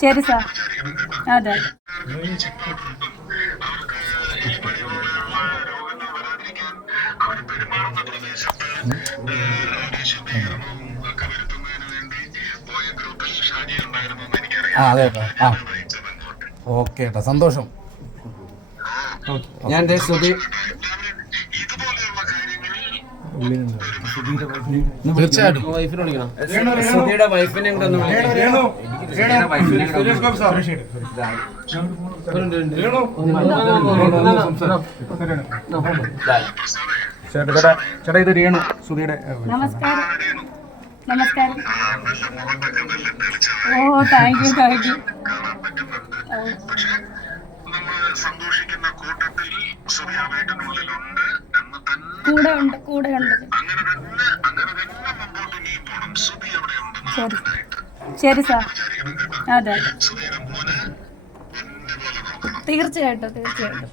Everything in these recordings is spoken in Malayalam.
ശരി സാർ. അതെ. ആ അതെ ആ. ഓക്കെ ഏട്ടാ. സന്തോഷം. ഞാൻ എല്ലാവരും ഇതുപോലെയുള്ള കാര്യങ്ങളിൽ തീർച്ചയായിട്ടും. വൈഫിനെ കൂടെ ഒന്ന് ചേട്ടാ ചേട്ടാ ഇത് രേണു സുധിയുടെ നമസ്കാരം. ഓ താങ്ക് യു താങ്ക് യു സന്തോഷിക്കുന്ന കൂട്ടത്തിൽ കൂടെ ഉണ്ട് കൂടെ ഉണ്ട്. അങ്ങനെ തന്നെ അങ്ങനെ തന്നെ മുമ്പോട്ട് നീ പോണം. അവിടെ ഉണ്ട്. ശരി. ശരി സാർ. അതെ തീർച്ചയായിട്ടും തീർച്ചയായിട്ടും.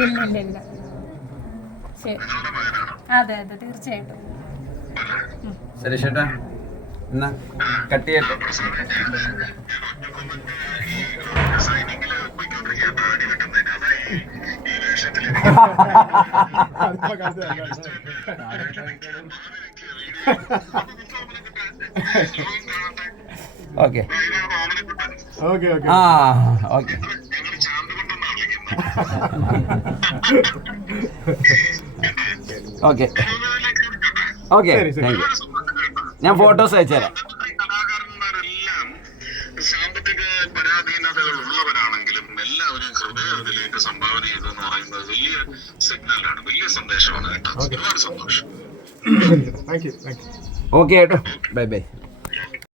ഇല്ല ഇല്ല ഇല്ല. ശരി. അതെ അതെ തീർച്ചയായിട്ടും. ശരി ചേട്ടാ എന്നാ കട്ട് ചെയ്യട്ടെ. ഓക്കെ. ആ okay. Okay. Okay thank you ഞാൻ ഫോട്ടോസ് അയച്ചുതരാം. തരാം സാമ്പത്തിക പരാധീനതകൾ ഉള്ളവരാണെങ്കിലും എല്ലാവരും ഹൃദയത്തിലേക്ക് പറയുന്നത് വലിയ സിഗ്നലാണ് വലിയ സന്ദേശമാണ് കേട്ടോ. ഒരുപാട് സന്തോഷം. Thank you thank you okay ഏട്ടോ. Bye bye